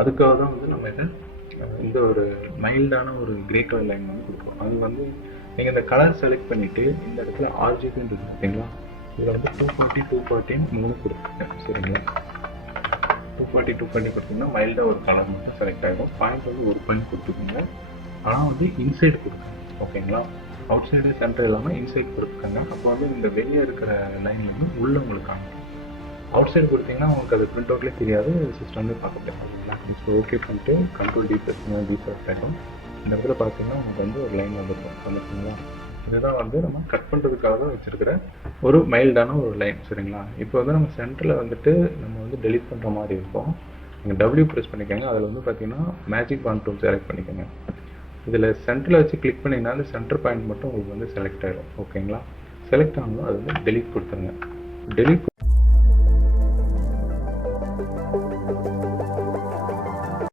அதுக்காக தான் வந்து நம்ம இதை இந்த ஒரு மைல்டான ஒரு கிரே கலர் லைன் வந்து கொடுப்போம். அது வந்து நீங்கள் இந்த கலர் செலக்ட் பண்ணிவிட்டு இந்த இடத்துல ஆர்ஜிபின்னு இருக்குது பார்த்தீங்களா, இதில் வந்து 240 240 3 கொடுத்துருக்கேன். சரிங்களா, 240 240 கொடுத்தீங்கன்னா மைல்டாக ஒரு கலர் மட்டும் செலக்ட் ஆகிடும். பாயிண்ட் வந்து ஒரு பாயிண்ட் கொடுத்துக்கோங்க. ஆனால் வந்து இன்சைடு கொடுக்குங்க. ஓகேங்களா, அவுட் சைடு சென்டர் இல்லாமல் இன்சைட் கொடுத்துக்கோங்க. அப்போ வந்து இந்த வெளியே இருக்கிற லைன் வந்து உள்ளே உங்களுக்கு காணும். அவுட் சைடு கொடுத்தீங்கன்னா உங்களுக்கு அது பிரிண்ட் அவுட்லேயே தெரியாது, சிஸ்டம்லேயே பார்க்க முடியாது. இப்போ ஓகே பண்ணிட்டு கண்ட்ரோல் டி செலக்ட் ஆகிடும். இந்த இடத்துல பார்த்தீங்கன்னா உங்களுக்கு வந்து ஒரு லைன் வந்துருக்கும். வந்துருக்குங்களா, இதுதான் வந்து நம்ம கட் பண்ணுறதுக்காக தான் வச்சுருக்கிற ஒரு மைல்டான ஒரு லைன். சரிங்களா, இப்போ வந்து நம்ம சென்டரில் வந்துட்டு நம்ம வந்து டெலிட் பண்ணுற மாதிரி இருக்கும். நீங்கள் டபிள்யூ ப்ரெஸ் பண்ணிக்கோங்க. அதில் வந்து பார்த்தீங்கன்னா மேஜிக் பாயிண்ட் டூல் செலக்ட் பண்ணிக்கோங்க. இதில் சென்டரில் வச்சு கிளிக் பண்ணிங்கன்னா அந்த சென்டர் பாயிண்ட் மட்டும் உங்களுக்கு வந்து செலக்ட் ஆகிடும். ஓகேங்களா, செலக்ட் ஆகணும். அது வந்து டெலிட் கொடுத்துருங்க. டெலிட்